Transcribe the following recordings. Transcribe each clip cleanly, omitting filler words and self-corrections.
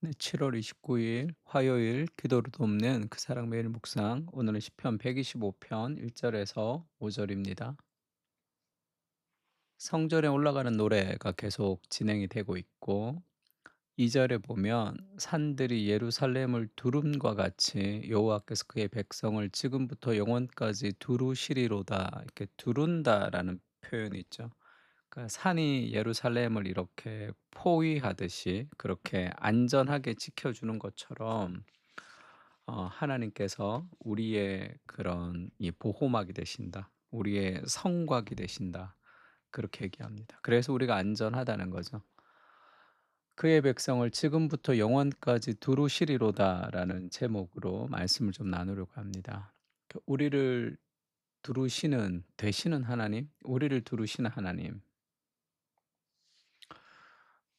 네, 7월 29일 화요일 기도로 돕는 그 사랑 매일 묵상. 오늘은 시편 125편 1절에서 5절입니다. 성전에 올라가는 노래가 계속 진행이 되고 있고 2절에 보면 산들이 예루살렘을 두름과 같이 여호와께서 그의 백성을 지금부터 영원까지 두루시리로다, 이렇게 두른다라는 표현이 있죠. 그러니까 산이 예루살렘을 이렇게 포위하듯이 그렇게 안전하게 지켜주는 것처럼 하나님께서 우리의 그런 이 보호막이 되신다. 우리의 성곽이 되신다. 그렇게 얘기합니다. 그래서 우리가 안전하다는 거죠. 그의 백성을 지금부터 영원까지 두루시리로다라는 제목으로 말씀을 좀 나누려고 합니다. 우리를 두루시는 되시는 하나님, 우리를 두루시는 하나님,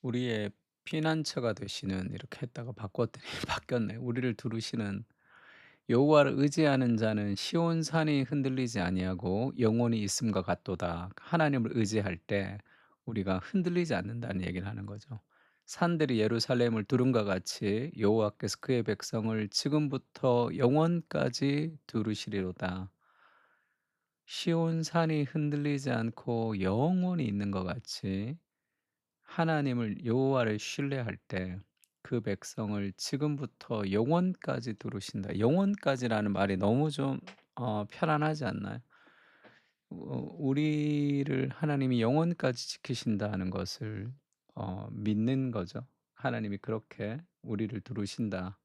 우리의 피난처가 되시는, 이렇게 했다가 바꿨더니 바뀌었네. 우리를 두루시는 여호와를 의지하는 자는 시온산이 흔들리지 아니하고 영원히 있음과 같도다. 하나님을 의지할 때 우리가 흔들리지 않는다는 얘기를 하는 거죠. 산들이 예루살렘을 두른과 같이 여호와께서 그의 백성을 지금부터 영원까지 두르시리로다. 시온산이 흔들리지 않고 영원히 있는 것 같이 하나님을 여호와를 신뢰할 때 그 백성을 지금부터 영원까지 두르신다. 영원까지라는 말이 너무 좀 편안하지 않나요? 우리를 하나님이 영원까지 지키신다는 것을 믿는 거죠. 하나님이 그렇게 우리를 두르신다.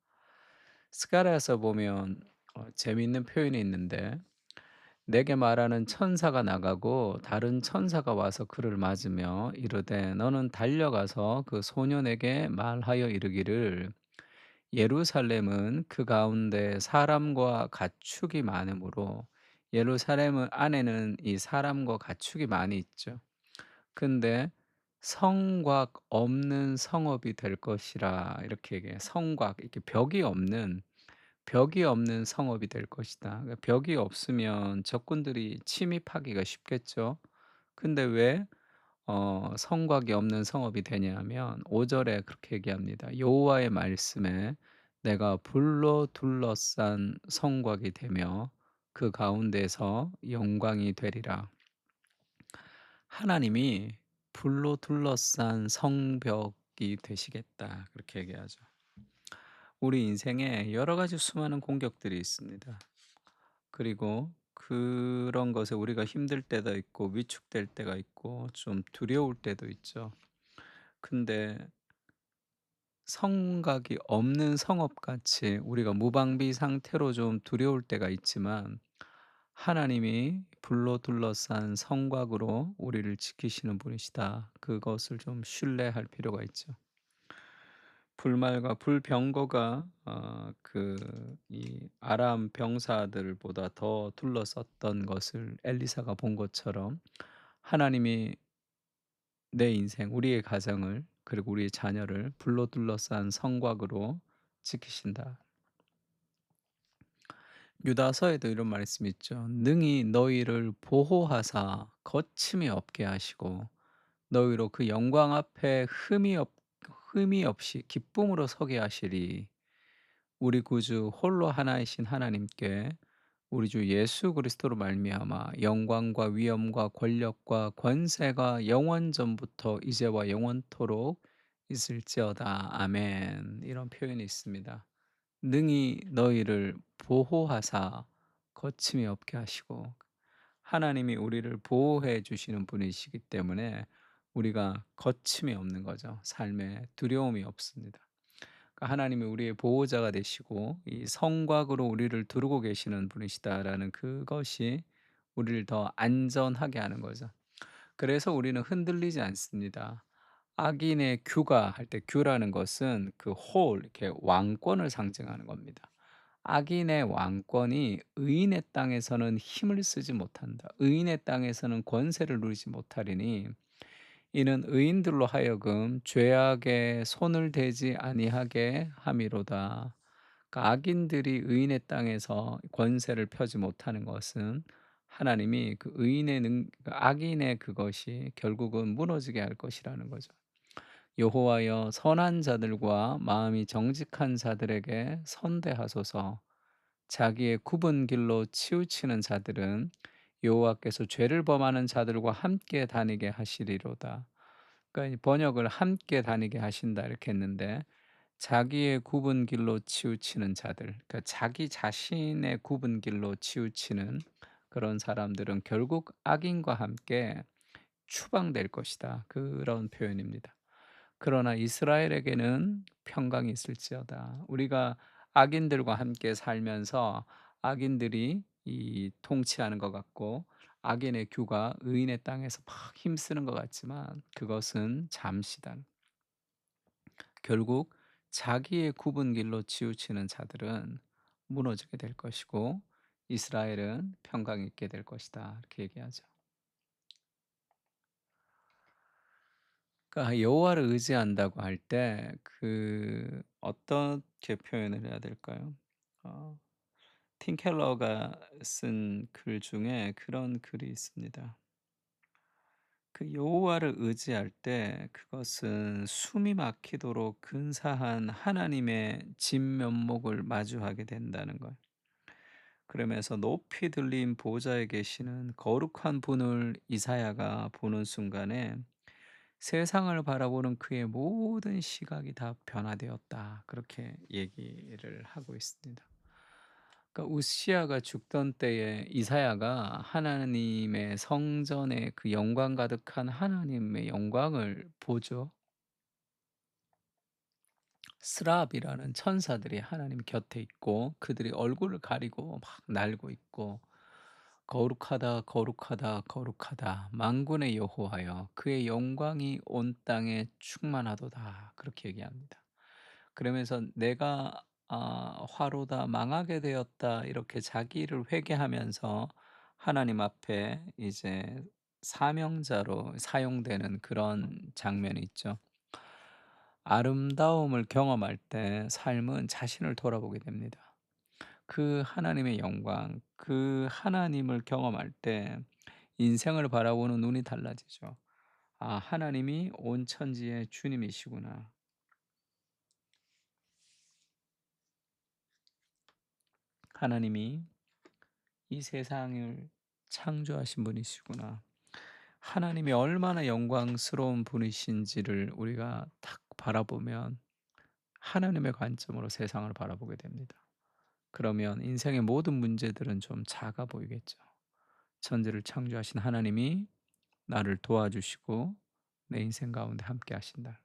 스가랴서 보면 재미있는 표현이 있는데, 내게 말하는 천사가 나가고 다른 천사가 와서 그를 맞으며 이르되 너는 달려가서 그 소년에게 말하여 이르기를 예루살렘은 그 가운데 사람과 가축이 많으므로. 예루살렘 안에는 이 사람과 가축이 많이 있죠. 근데 성곽 없는 성읍이 될 것이라, 이렇게 얘기해요. 성곽, 이렇게 벽이 없는 성읍이 될 것이다. 그러니까 벽이 없으면 적군들이 침입하기가 쉽겠죠. 근데 왜 성곽이 없는 성읍이 되냐 하면 5 절에 그렇게 얘기합니다. 여호와의 말씀에 내가 불로 둘러싼 성곽이 되며 그 가운데서 영광이 되리라. 하나님이 불로 둘러싼 성벽이 되시겠다. 그렇게 얘기하죠. 우리 인생에 여러 가지 수많은 공격들이 있습니다. 그리고 그런 것에 우리가 힘들 때도 있고 위축될 때가 있고 좀 두려울 때도 있죠. 근데 성각이 없는 성읍같이 우리가 무방비 상태로 좀 두려울 때가 있지만 하나님이 불로 둘러싼 성곽으로 우리를 지키시는 분이시다. 그것을 좀 신뢰할 필요가 있죠. 불말과 불병거가 이 아람 병사들보다 더 둘러섰던 것을 엘리사가 본 것처럼 하나님이 내 인생, 우리의 가정을 그리고 우리의 자녀를 불로 둘러싼 성곽으로 지키신다. 유다서에도 이런 말씀이 있죠. 능히 너희를 보호하사 거침이 없게 하시고 너희로 그 영광 앞에 흠이 없이 기쁨으로 서게 하시리. 우리 구주 홀로 하나이신 하나님께 우리 주 예수 그리스도로 말미암아 영광과 위엄과 권력과 권세가 영원전부터 이제와 영원토록 있을지어다. 아멘. 이런 표현이 있습니다. 능히 너희를 보호하사 거침이 없게 하시고, 하나님이 우리를 보호해 주시는 분이시기 때문에 우리가 거침이 없는 거죠. 삶에 두려움이 없습니다. 그러니까 하나님이 우리의 보호자가 되시고 이 성곽으로 우리를 두르고 계시는 분이시다라는 그것이 우리를 더 안전하게 하는 거죠. 그래서 우리는 흔들리지 않습니다. 악인의 규가 할 때, 규라는 것은 그 이렇게 왕권을 상징하는 겁니다. 악인의 왕권이 의인의 땅에서는 힘을 쓰지 못한다. 의인의 땅에서는 권세를 누리지 못하리니 이는 의인들로 하여금 죄악에 손을 대지 아니하게 함이로다. 그러니까 악인들이 의인의 땅에서 권세를 펴지 못하는 것은 하나님이 그 악인의 그것이 결국은 무너지게 할 것이라는 거죠. 여호와여 선한 자들과 마음이 정직한 자들에게 선대하소서. 자기의 굽은 길로 치우치는 자들은 여호와께서 죄를 범하는 자들과 함께 다니게 하시리로다. 그러니까 이 번역을 함께 다니게 하신다 이렇게 했는데, 자기의 굽은 길로 치우치는 자들, 그러니까 자기 자신의 굽은 길로 치우치는 그런 사람들은 결국 악인과 함께 추방될 것이다. 그런 표현입니다. 그러나 이스라엘에게는 평강이 있을지어다. 우리가 악인들과 함께 살면서 악인들이 이 통치하는 것 같고 악인의 규가 의인의 땅에서 막 힘쓰는 것 같지만 그것은 잠시다. 결국 자기의 굽은 길로 치우치는 자들은 무너지게 될 것이고 이스라엘은 평강이 있게 될 것이다. 이렇게 얘기하죠. 그러니까 여호와를 의지한다고 할 때 어떻게 표현을 해야 될까요? 어 팀 켈러가 쓴 글 중에 그런 글이 있습니다. 여호와를 의지할 때 그것은 숨이 막히도록 근사한 하나님의 진면목을 마주하게 된다는 것. 그러면서 높이 들린 보좌에 계시는 거룩한 분을 이사야가 보는 순간에 세상을 바라보는 그의 모든 시각이 다 변화되었다. 그렇게 얘기를 하고 있습니다. 그러니까 우시아가 죽던 때에 이사야가 하나님의 성전에 그 영광 가득한 하나님의 영광을 보죠. 스랍이라는 천사들이 하나님 곁에 있고 그들이 얼굴을 가리고 막 날고 있고 거룩하다 거룩하다 거룩하다 만군의 여호와여 그의 영광이 온 땅에 충만하도다 그렇게 얘기합니다. 그러면서 내가 화로다 망하게 되었다 이렇게 자기를 회개하면서 하나님 앞에 이제 사명자로 사용되는 그런 장면이 있죠. 아름다움을 경험할 때 삶은 자신을 돌아보게 됩니다. 그 하나님의 영광, 그 하나님을 경험할 때 인생을 바라보는 눈이 달라지죠. 아, 하나님이 온 천지의 주님이시구나. 하나님이 이 세상을 창조하신 분이시구나. 하나님이 얼마나 영광스러운 분이신지를 우리가 딱 바라보면 하나님의 관점으로 세상을 바라보게 됩니다. 그러면 인생의 모든 문제들은 좀 작아 보이겠죠. 천지를 창조하신 하나님이 나를 도와주시고 내 인생 가운데 함께 하신다.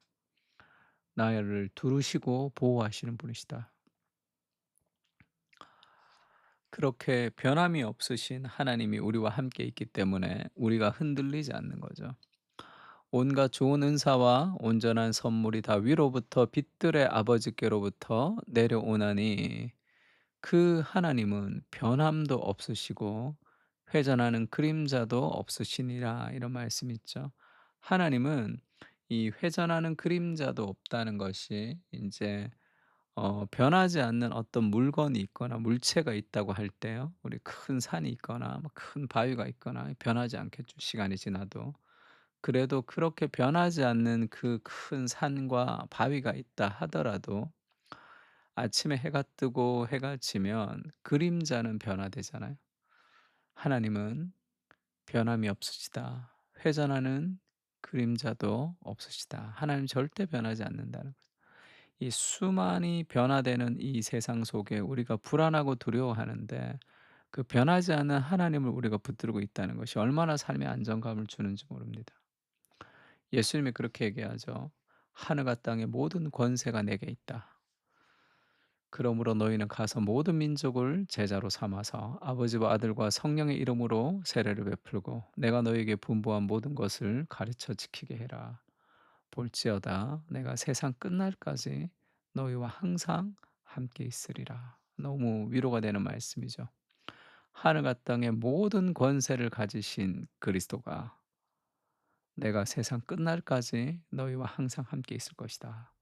나를 두르시고 보호하시는 분이시다. 그렇게 변함이 없으신 하나님이 우리와 함께 있기 때문에 우리가 흔들리지 않는 거죠. 온갖 좋은 은사와 온전한 선물이 다 위로부터 빛들의 아버지께로부터 내려오나니 그 하나님은 변함도 없으시고 회전하는 그림자도 없으시니라 이런 말씀이 있죠. 하나님은 이 회전하는 그림자도 없다는 것이 이제 변하지 않는 어떤 물건이 있거나 물체가 있다고 할 때요. 우리 큰 산이 있거나 뭐 큰 바위가 있거나 변하지 않겠죠, 시간이 지나도. 그래도 그렇게 변하지 않는 그 큰 산과 바위가 있다 하더라도 아침에 해가 뜨고 해가 지면 그림자는 변화되잖아요. 하나님은 변함이 없으시다. 회전하는 그림자도 없으시다. 하나님 절대 변하지 않는다는 거죠. 이 수많이 변화되는 이 세상 속에 우리가 불안하고 두려워하는데 그 변하지 않는 하나님을 우리가 붙들고 있다는 것이 얼마나 삶의 안정감을 주는지 모릅니다. 예수님이 그렇게 얘기하죠. 하늘과 땅의 모든 권세가 내게 있다. 그러므로 너희는 가서 모든 민족을 제자로 삼아서 아버지와 아들과 성령의 이름으로 세례를 베풀고 내가 너희에게 분부한 모든 것을 가르쳐 지키게 해라. 볼지어다 내가 세상 끝날까지 너희와 항상 함께 있으리라. 너무 위로가 되는 말씀이죠. 하늘과 땅의 모든 권세를 가지신 그리스도가 내가 세상 끝날까지 너희와 항상 함께 있을 것이다.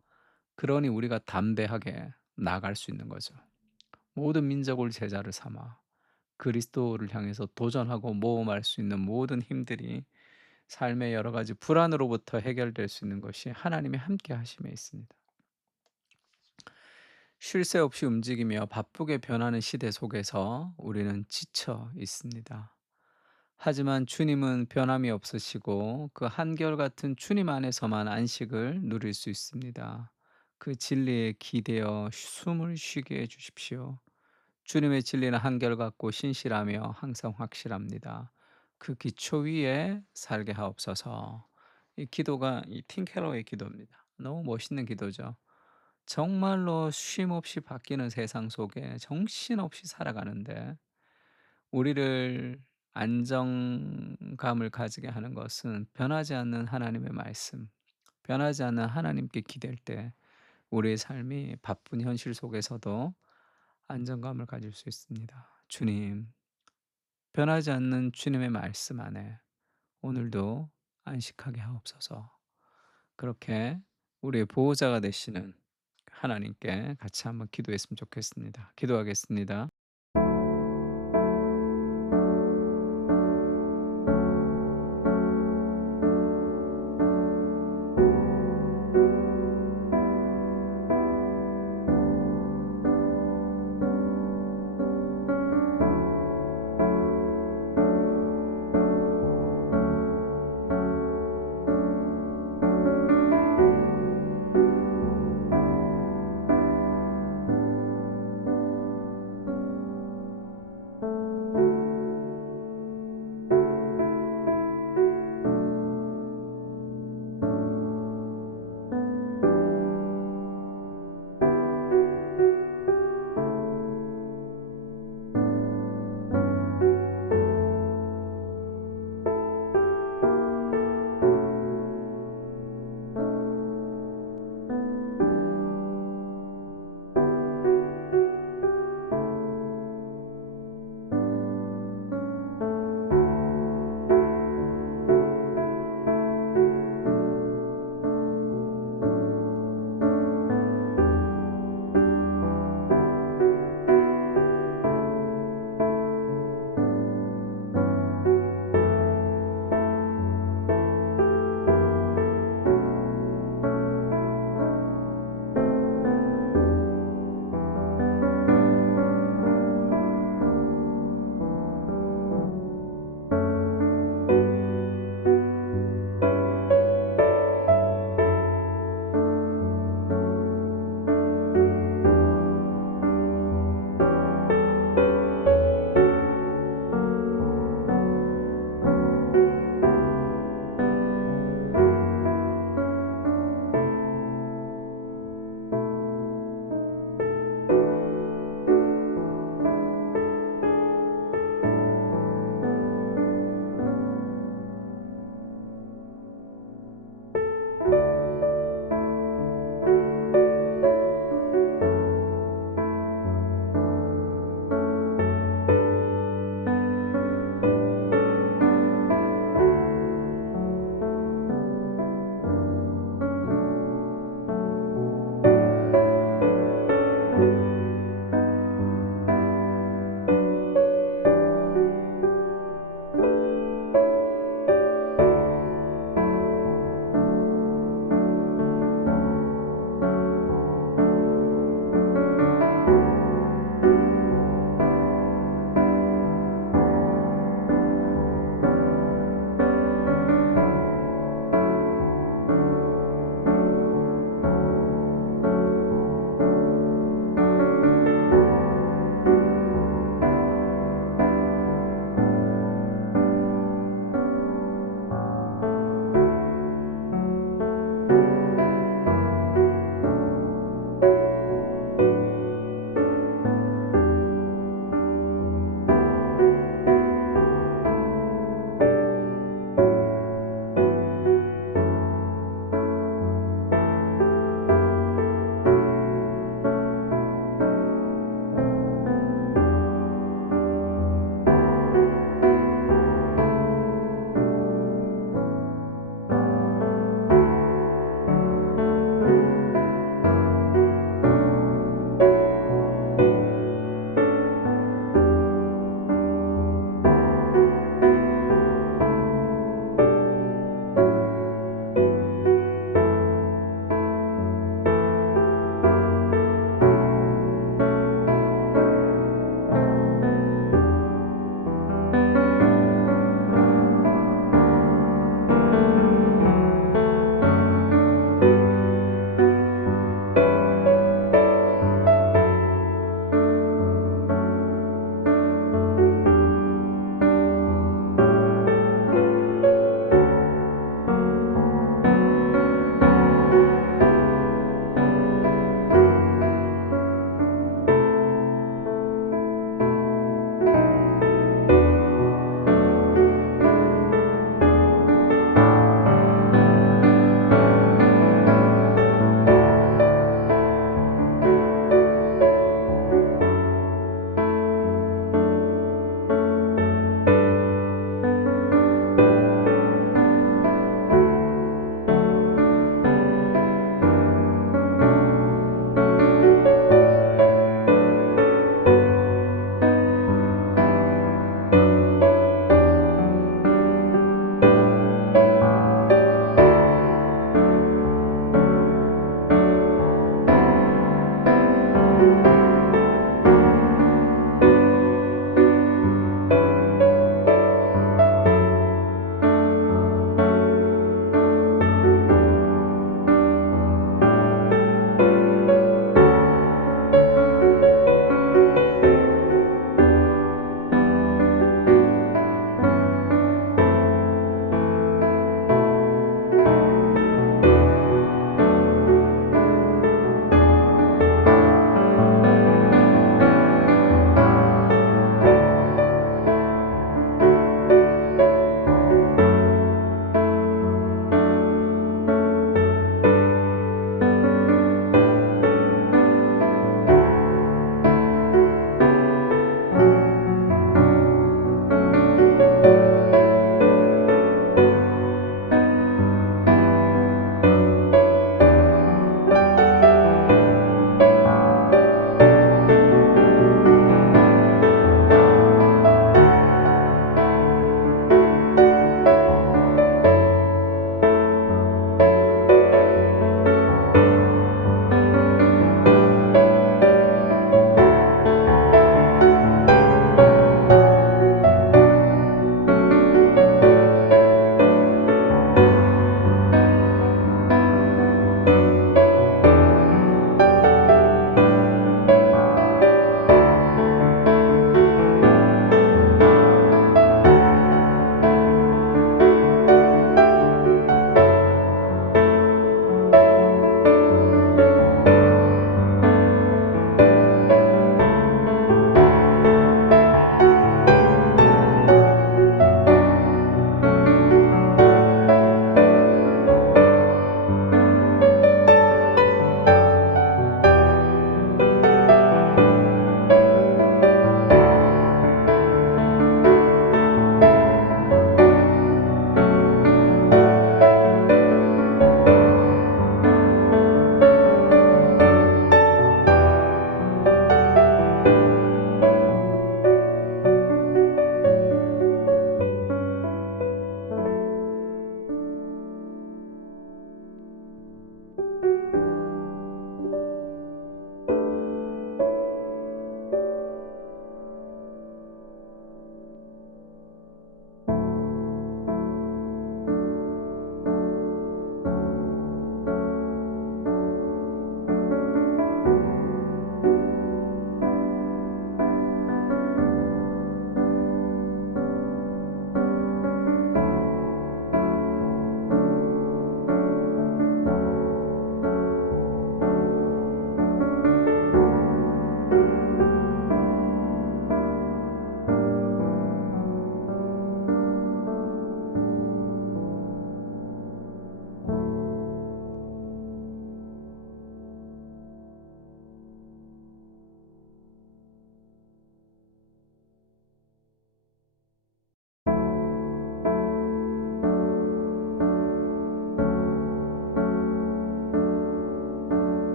그러니 우리가 담대하게 나갈 수 있는 거죠. 모든 민족을 제자를 삼아 그리스도를 향해서 도전하고 모험할 수 있는 모든 힘들이 삶의 여러 가지 불안으로부터 해결될 수 있는 것이 하나님의 함께 하심에 있습니다. 쉴 새 없이 움직이며 바쁘게 변하는 시대 속에서 우리는 지쳐 있습니다. 하지만 주님은 변함이 없으시고 그 한결같은 주님 안에서만 안식을 누릴 수 있습니다. 그 진리에 기대어 숨을 쉬게 해 주십시오. 주님의 진리는 한결같고 신실하며 항상 확실합니다. 그 기초 위에 살게 하옵소서. 이 기도가 이 팀 켈러의 기도입니다. 너무 멋있는 기도죠. 정말로 쉼 없이 바뀌는 세상 속에 정신없이 살아가는데 우리를 안정감을 가지게 하는 것은 변하지 않는 하나님의 말씀, 변하지 않는 하나님께 기댈 때 우리의 삶이 바쁜 현실 속에서도 안정감을 가질 수 있습니다. 주님, 변하지 않는 주님의 말씀 안에 오늘도 안식하게 하옵소서. 그렇게 우리의 보호자가 되시는 하나님께 같이 한번 기도했으면 좋겠습니다. 기도하겠습니다.